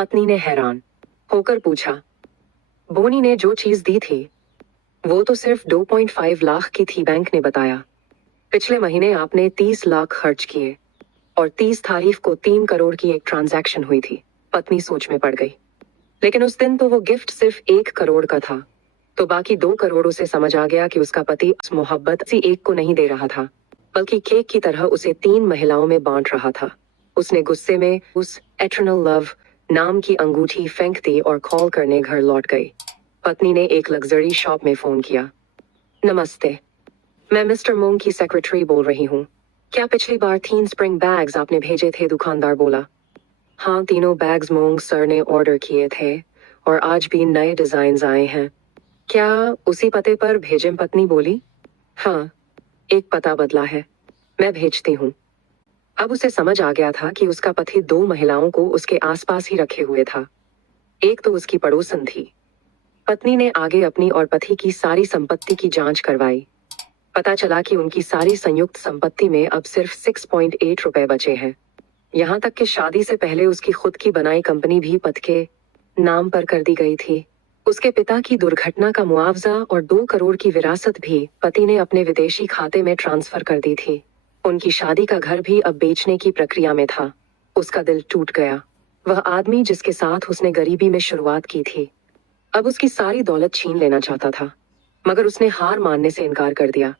पत्नी ने हैरान होकर पूछा। बोनी ने जो चीज दी थी वो तो सिर्फ 2.5 लाख की थी, बैंक ने बताया। पिछले महीने आपने 30 लाख खर्च किए और 30 तारीख को 3 करोड़ की एक ट्रांजैक्शन हुई थी। पत्नी सोच में पड़ गई। लेकिन उस दिन तो वो गिफ्ट सिर्फ 1 करोड़ का था, तो बाकी 2 करोड़ उसे समझ आ गया कि उसका पति उस मोहब्बत सी एक को नहीं दे रहा था, बल्कि केक की तरह उसे 3 महिलाओं में बांट रहा था। उसने गुस्से में उस एटर्नल लव नाम की अंगूठी फेंक दी और कॉल करने घर लौट गई। पत्नी ने एक लग्जरी शॉप में फोन किया। नमस्ते, मैं मिस्टर मोंग की सेक्रेटरी बोल रही हूँ। क्या पिछली बार 3 स्प्रिंग बैग्स आपने भेजे थे? दुकानदार बोला। हाँ, तीनों बैग्स मोंग सर ने ऑर्डर किए थे और आज भी नए डिजाइन आए हैं। क्या उसी पते पर भेजें? पत्नी बोली। हाँ, एक पता बदला है, मैं भेजती हूँ। अब उसे समझ आ गया था कि उसका पति 2 महिलाओं को उसके आसपास ही रखे हुए था। एक तो उसकी पड़ोसन थी। पत्नी ने आगे अपनी और पति की सारी संपत्ति की जांच करवाई। पता चला कि उनकी सारी संयुक्त संपत्ति में अब सिर्फ 6.8 रुपए बचे हैं। यहाँ तक कि शादी से पहले उसकी खुद की बनाई कंपनी भी पति के नाम पर कर दी गई थी। उसके पिता की दुर्घटना का मुआवजा और 2 करोड़ की विरासत भी पति ने अपने विदेशी खाते में ट्रांसफर कर दी थी। उनकी शादी का घर भी अब बेचने की प्रक्रिया में था। उसका दिल टूट गया। वह आदमी जिसके साथ उसने गरीबी में शुरुआत की थी, अब उसकी सारी दौलत छीन लेना चाहता था, मगर उसने हार मानने से इनकार कर दिया।